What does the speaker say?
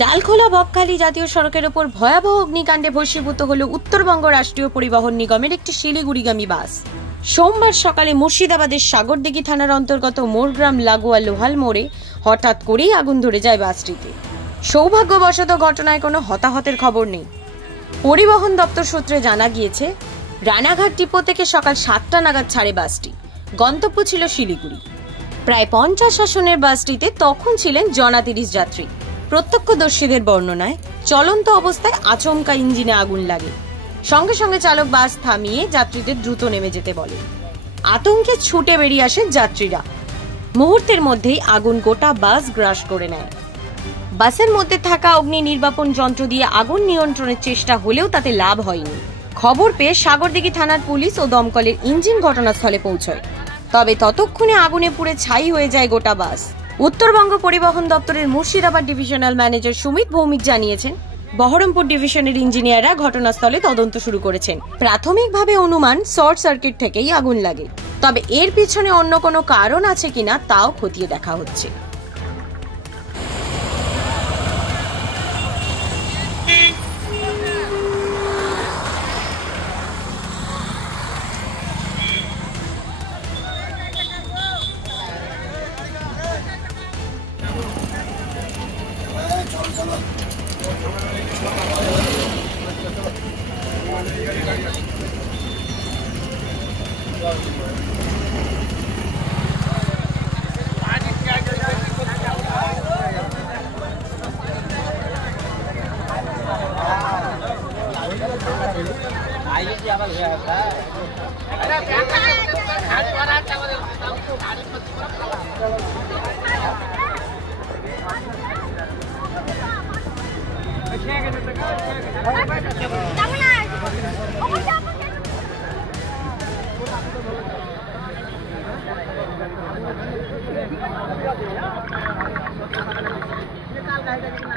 ডালখোলা বকখালি জাতীয় সড়কের ওপর ভয়াবহ অগ্নিকাণ্ডে ভস্মীভূত হল উত্তরবঙ্গ রাষ্ট্রীয় পরিবহন নিগমের একটি শিলিগুড়িগামী বাস। সোমবার সকালে মুর্শিদাবাদের সাগরদিঘি থানার অন্তর্গত মোরগ্রাম লাগোয়া লোহাল মোড়ে হঠাৎ করেই আগুন ধরে যায় বাসটিতে। সৌভাগ্যবশত ঘটনায় কোনো হতাহতের খবর নেই। পরিবহন দপ্তর সূত্রে জানা গিয়েছে, রানাঘাট ডিপো থেকে সকাল 7টা নাগাদ ছাড়ে বাসটি। গন্তব্য ছিল শিলিগুড়ি। প্রায় 50 আসনের বাসটিতে তখন ছিলেন 30 যাত্রী। প্রত্যক্ষদর্শীদের বর্ণনায় চলন্ত অবস্থায় আচমকা ইঞ্জিনে আগুন লাগে। সঙ্গে সঙ্গে চালক বাস থামিয়ে যাত্রীদের দ্রুত নেমে যেতে বলে। আতঙ্কে ছুটে বেরিয়ে আসেন যাত্রীরা। মুহূর্তের মধ্যেই আগুন গোটা বাস গ্রাস করে নেয়। বাসের মধ্যে থাকা অগ্নি নির্বাপন যন্ত্র দিয়ে আগুন নিয়ন্ত্রণের চেষ্টা হলেও তাতে লাভ হয়নি। খবর পেয়ে সাগরদিঘি থানার পুলিশ ও দমকলের ইঞ্জিন ঘটনাস্থলে পৌঁছয়। তবে ততক্ষণে আগুনে পুড়ে ছাই হয়ে যায় গোটা বাস। উত্তরবঙ্গ পরিবহন দপ্তরের মুর্শিদাবাদ ডিভিশনাল ম্যানেজার সুমিত ভৌমিক জানিয়েছেন, বহরমপুর ডিভিশনের ইঞ্জিনিয়াররা ঘটনাস্থলে তদন্ত শুরু করেছেন। প্রাথমিকভাবে অনুমান শর্ট সার্কিট থেকেই আগুন লাগে, তবে এর পিছনে অন্য কোনো কারণ আছে কিনা তাও খতিয়ে দেখা হচ্ছে। Ini